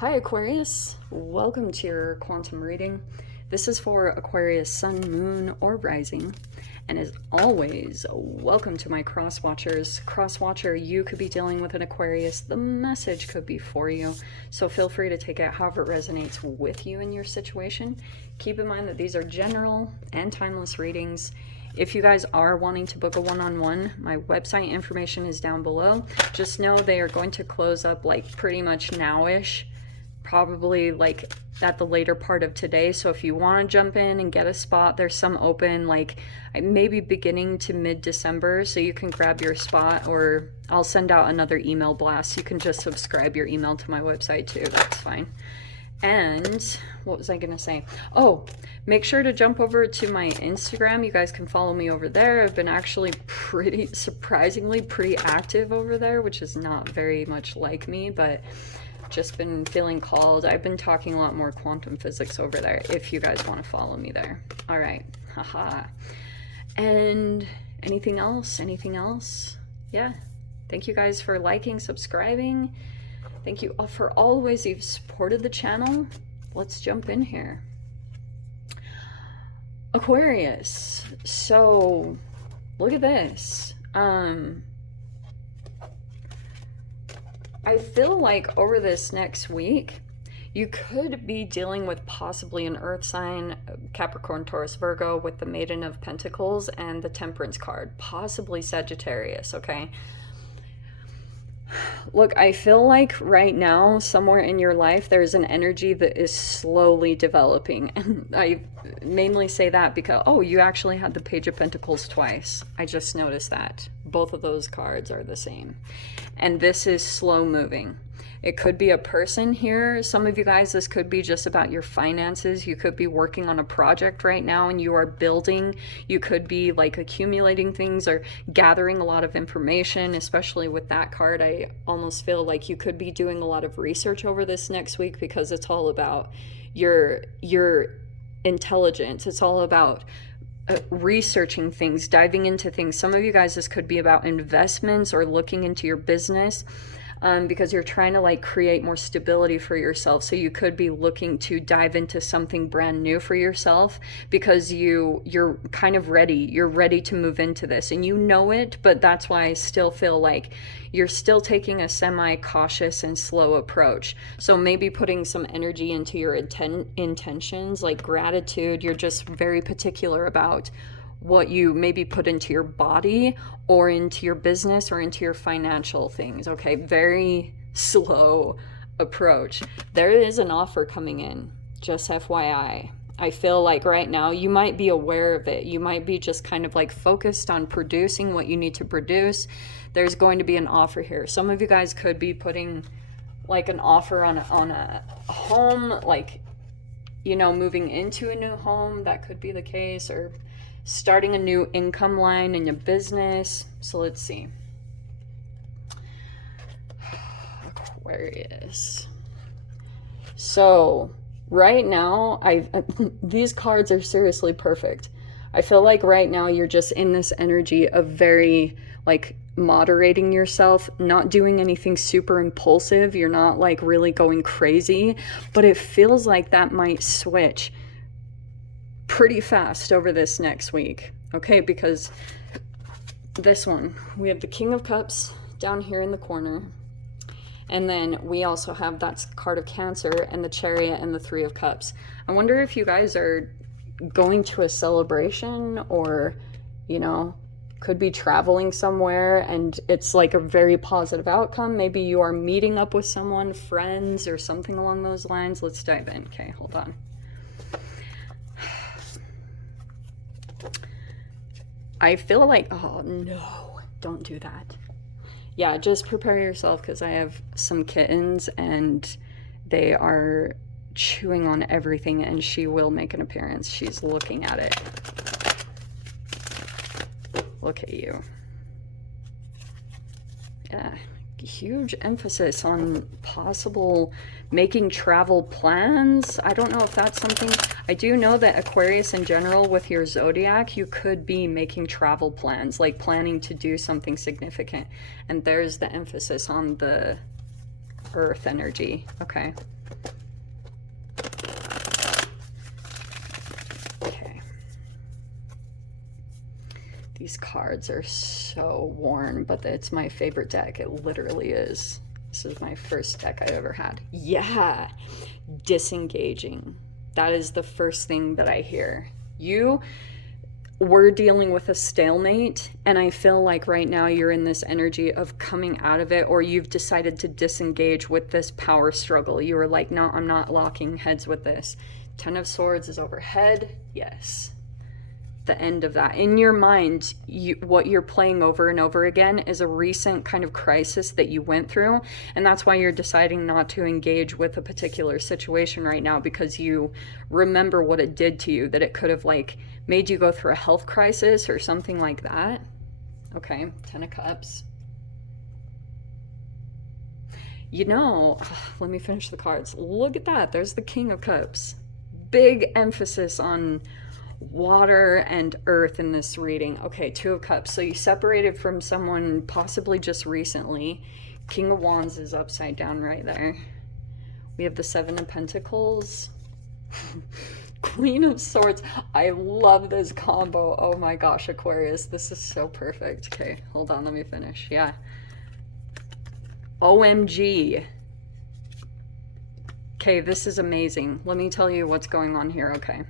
Hi Aquarius, welcome to your quantum reading. This is for Aquarius sun, moon, or rising. And as always, welcome to my cross watchers. Cross watcher, you could be dealing with an Aquarius. The message could be for you. So feel free to take it however it resonates with you in your situation. Keep in mind that these are general and timeless readings. If you guys are wanting to book a one-on-one, my website information is down below. Just know they are going to close up like pretty much now-ish. Probably like at the later part of today. So if you want to jump in and get a spot, there's some open like maybe beginning to mid-December, so you can grab your spot, or I'll send out another email blast. You can just subscribe your email to my website too. That's fine. And what was I gonna say? Oh, make sure to jump over to my Instagram. You guys can follow me over there. I've been actually surprisingly pretty active over there, which is not very much like me, but just been feeling called. I've been talking a lot more quantum physics over there if you guys want to follow me there. All right, haha. And anything else? Yeah, thank you guys for liking, subscribing. Thank you all for all the ways you've supported the channel. Let's jump in here. Aquarius, so look at this. I feel like over this next week, you could be dealing with possibly an earth sign, Capricorn, Taurus, Virgo, with the Maiden of Pentacles and the Temperance card, possibly Sagittarius, okay? Look, I feel like right now, somewhere in your life, there's an energy that is slowly developing. And I mainly say that because, oh, you actually had the Page of Pentacles twice. I just noticed that. Both of those cards are the same. And this is slow moving. It could be a person here. Some of you guys, this could be just about your finances. You could be working on a project right now and you are building. You could be like accumulating things or gathering a lot of information, especially with that card. I almost feel like you could be doing a lot of research over this next week because it's all about your intelligence. It's all about researching things, diving into things. Some of you guys, this could be about investments or looking into your business. Because you're trying to like create more stability for yourself. So you could be looking to dive into something brand new for yourself because you're kind of ready. You're ready to move into this and you know it, but that's why I still feel like you're still taking a semi-cautious and slow approach. So maybe putting some energy into your intentions, like gratitude. You're just very particular about what you maybe put into your body or into your business or into your financial things, okay? Very slow approach. There is an offer coming in, just FYI. I feel like right now you might be aware of it. You might be just kind of like focused on producing what you need to produce. There's going to be an offer here. Some of you guys could be putting like an offer on a home, like, you know, moving into a new home. That could be the case, or starting a new income line in your business. So let's see. Aquarius. So right now, these cards are seriously perfect. I feel like right now you're just in this energy of very like moderating yourself, not doing anything super impulsive. You're not like really going crazy, but it feels like that might switch pretty fast over this next week, okay? Because this one, we have the King of Cups down here in the corner, and then we also have that card of Cancer and the Chariot and the Three of Cups. I wonder if you guys are going to a celebration or, you know, could be traveling somewhere and it's like a very positive outcome. Maybe you are meeting up with someone, friends, or something along those lines. Let's dive in. Okay, hold on. I feel like, oh no, don't do that. Yeah, just prepare yourself because I have some kittens and they are chewing on everything and she will make an appearance. She's looking at it. Look at you. Yeah, huge emphasis on possible making travel plans. I don't know if that's something. I do know that Aquarius in general with your zodiac, you could be making travel plans, like planning to do something significant. And there's the emphasis on the earth energy. Okay. These cards are so worn, but it's my favorite deck. It literally is. This is my first deck I've ever had. Yeah, disengaging. That is the first thing that I hear. You were dealing with a stalemate, and I feel like right now you're in this energy of coming out of it, or you've decided to disengage with this power struggle. You were like, no, I'm not locking heads with this. Ten of Swords is overhead. Yes. The end of that. In your mind, what you're playing over and over again is a recent kind of crisis that you went through, and that's why you're deciding not to engage with a particular situation right now, because you remember what it did to you, that it could have like made you go through a health crisis or something like that. Okay, Ten of Cups. You know, let me finish the cards. Look at that. There's the King of Cups. Big emphasis on water and earth in this reading. Okay, Two of Cups. So you separated from someone possibly just recently. King of Wands is upside down right there. We have the Seven of Pentacles. Queen of Swords. I love this combo. Oh my gosh, Aquarius. This is so perfect. Okay, hold on. Let me finish. Yeah. OMG. Okay, this is amazing. Let me tell you what's going on here. Okay.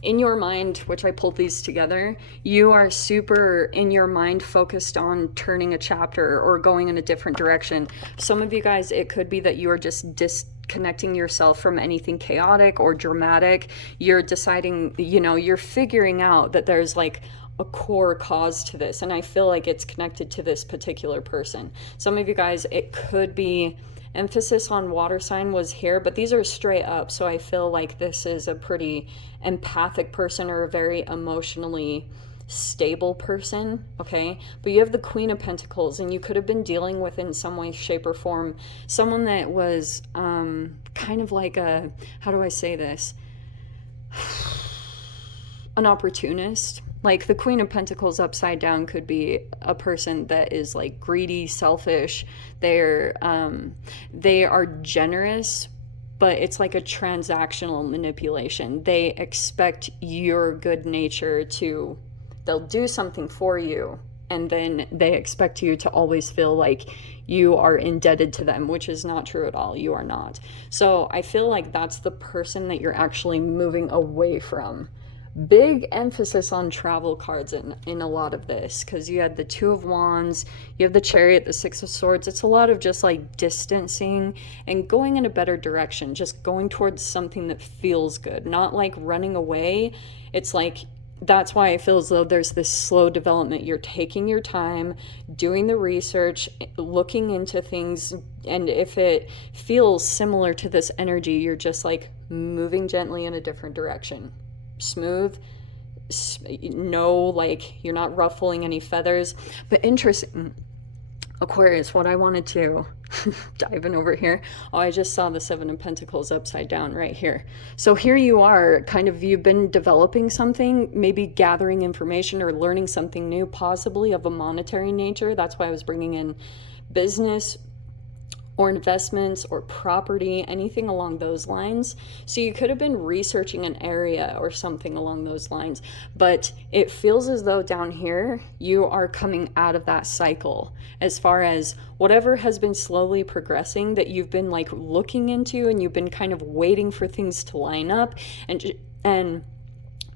In your mind, which I pulled these together, you are super in your mind focused on turning a chapter or going in a different direction. Some of you guys, it could be that you are just disconnecting yourself from anything chaotic or dramatic. You're deciding, you know, you're figuring out that there's like a core cause to this, and I feel like it's connected to this particular person. Some of you guys, it could be emphasis on water sign was here, but these are straight up, so I feel like this is a pretty empathic person or a very emotionally stable person. Okay, but you have the Queen of Pentacles, and you could have been dealing with, in some way, shape, or form, someone that was kind of like a, how do I say this, an opportunist. Like the Queen of Pentacles upside down could be a person that is like greedy, selfish. They are generous, but it's like a transactional manipulation. They expect your good nature to, they'll do something for you, and then they expect you to always feel like you are indebted to them, which is not true at all. You are not. So I feel like that's the person that you're actually moving away from. Big emphasis on travel cards in a lot of this, because you had the Two of Wands, you have the Chariot, the Six of Swords. It's a lot of just like distancing and going in a better direction, just going towards something that feels good, not like running away. It's like, that's why I feel as though there's this slow development. You're taking your time, doing the research, looking into things, and if it feels similar to this energy, you're just like moving gently in a different direction. Smooth, no, like you're not ruffling any feathers. But interesting, Aquarius, what I wanted to dive in over here. Oh, I just saw the Seven of Pentacles upside down right here. So here you are, kind of, you've been developing something, maybe gathering information or learning something new, possibly of a monetary nature. That's why I was bringing in business or investments or property, anything along those lines. So you could have been researching an area or something along those lines, but it feels as though down here you are coming out of that cycle, as far as whatever has been slowly progressing that you've been like looking into, and you've been kind of waiting for things to line up, and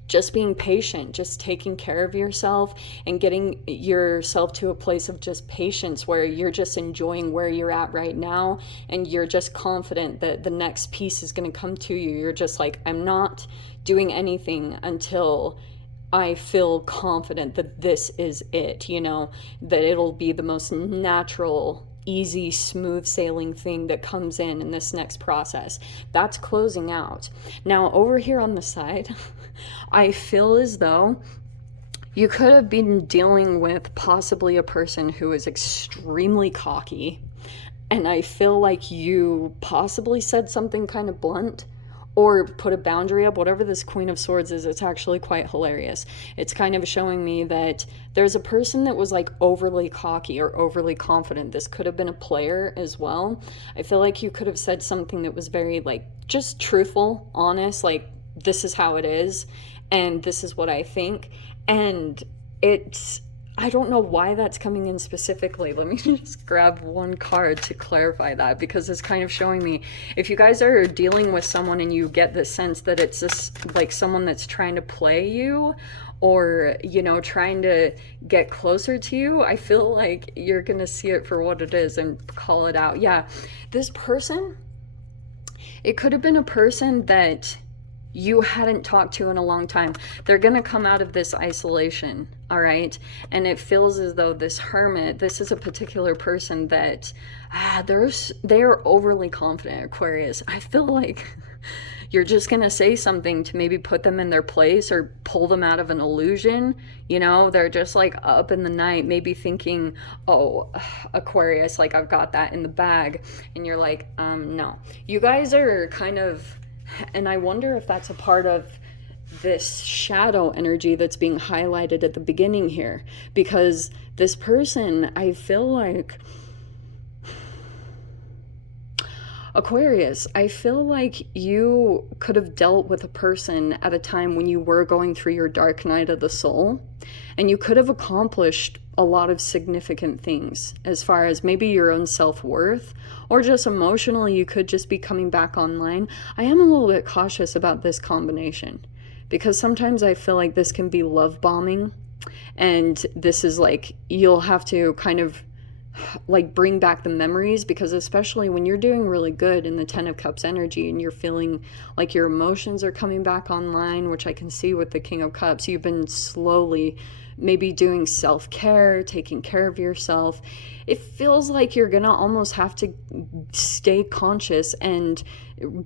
just being patient, just taking care of yourself and getting yourself to a place of just patience, where you're just enjoying where you're at right now, and you're just confident that the next piece is going to come to you. You're just like, I'm not doing anything until I feel confident that this is it, you know, that it'll be the most natural, easy, smooth sailing thing that comes in this next process. That's closing out. Now over here on the side, I feel as though you could have been dealing with possibly a person who is extremely cocky, and I feel like you possibly said something kind of blunt or put a boundary up. Whatever this Queen of Swords is, it's actually quite hilarious. It's kind of showing me that there's a person that was like overly cocky or overly confident. This could have been a player as well. I feel like you could have said something that was very like just truthful, honest, like this is how it is and this is what I think. And it's, I don't know why that's coming in specifically. Let me just grab one card to clarify that, because it's kind of showing me, if you guys are dealing with someone and you get the sense that it's just like someone that's trying to play you, or, you know, trying to get closer to you, I feel like you're gonna see it for what it is and call it out. Yeah, this person, it could have been a person that you hadn't talked to in a long time. They're going to come out of this isolation, all right? And it feels as though this hermit, this is a particular person that, they are overly confident, Aquarius. I feel like you're just going to say something to maybe put them in their place or pull them out of an illusion. You know, they're just like up in the night, maybe thinking, oh, Aquarius, like I've got that in the bag. And you're like, no. You guys are kind of, and I wonder if that's a part of this shadow energy that's being highlighted at the beginning here, because this person, I feel like, Aquarius, I feel like you could have dealt with a person at a time when you were going through your dark night of the soul, and you could have accomplished a lot of significant things as far as maybe your own self-worth, or just emotionally you could just be coming back online. I am a little bit cautious about this combination, because sometimes I feel like this can be love bombing, and this is like, you'll have to kind of like bring back the memories, because especially when you're doing really good in the 10 of Cups energy and you're feeling like your emotions are coming back online, which I can see with the King of Cups, you've been slowly maybe doing self-care, taking care of yourself. It feels like you're gonna almost have to stay conscious and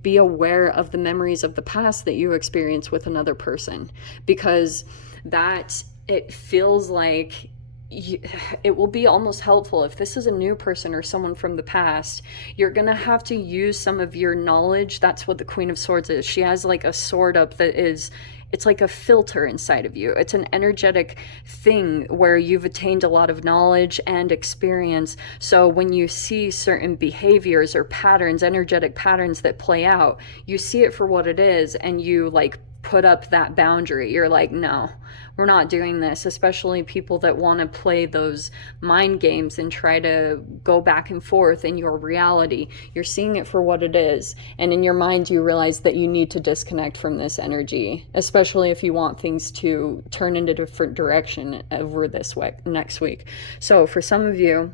be aware of the memories of the past that you experienced with another person, because that, it feels like it will be almost helpful if this is a new person or someone from the past. You're gonna have to use some of your knowledge. That's what the Queen of Swords is. She has like a sword up that is, it's like a filter inside of you. It's an energetic thing where you've attained a lot of knowledge and experience. So when you see certain behaviors or patterns, energetic patterns that play out, you see it for what it is, and you like put up that boundary. You're like, no, we're not doing this. Especially people that want to play those mind games and try to go back and forth in your reality. You're seeing it for what it is, and in your mind you realize that you need to disconnect from this energy, especially if you want things to turn in a different direction over this week, next week. So for some of you,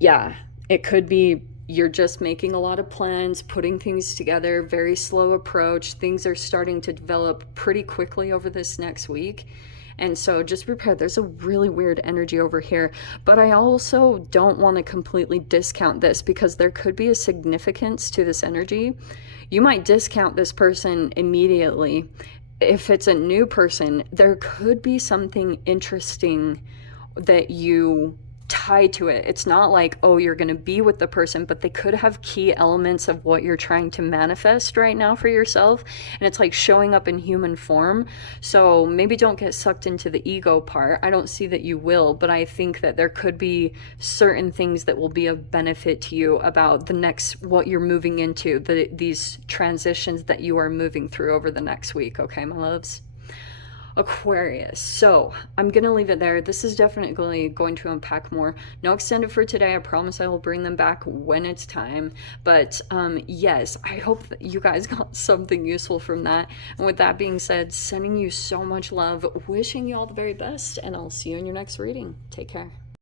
yeah, it could be you're just making a lot of plans, putting things together, very slow approach. Things are starting to develop pretty quickly over this next week. And so just prepare. There's a really weird energy over here. But I also don't want to completely discount this, because there could be a significance to this energy. You might discount this person immediately. If it's a new person, there could be something interesting that you tie to it. It's not like, oh, you're going to be with the person, but they could have key elements of what you're trying to manifest right now for yourself. And it's like showing up in human form. So maybe don't get sucked into the ego part. I don't see that you will, but I think that there could be certain things that will be of benefit to you about the next, what you're moving into, these transitions that you are moving through over the next week. Okay, my loves? Aquarius. So I'm gonna leave it there. This is definitely going to unpack more. No extended for today. I promise I will bring them back when it's time. But yes, I hope that you guys got something useful from that. And with that being said, sending you so much love, wishing you all the very best, and I'll see you in your next reading. Take care.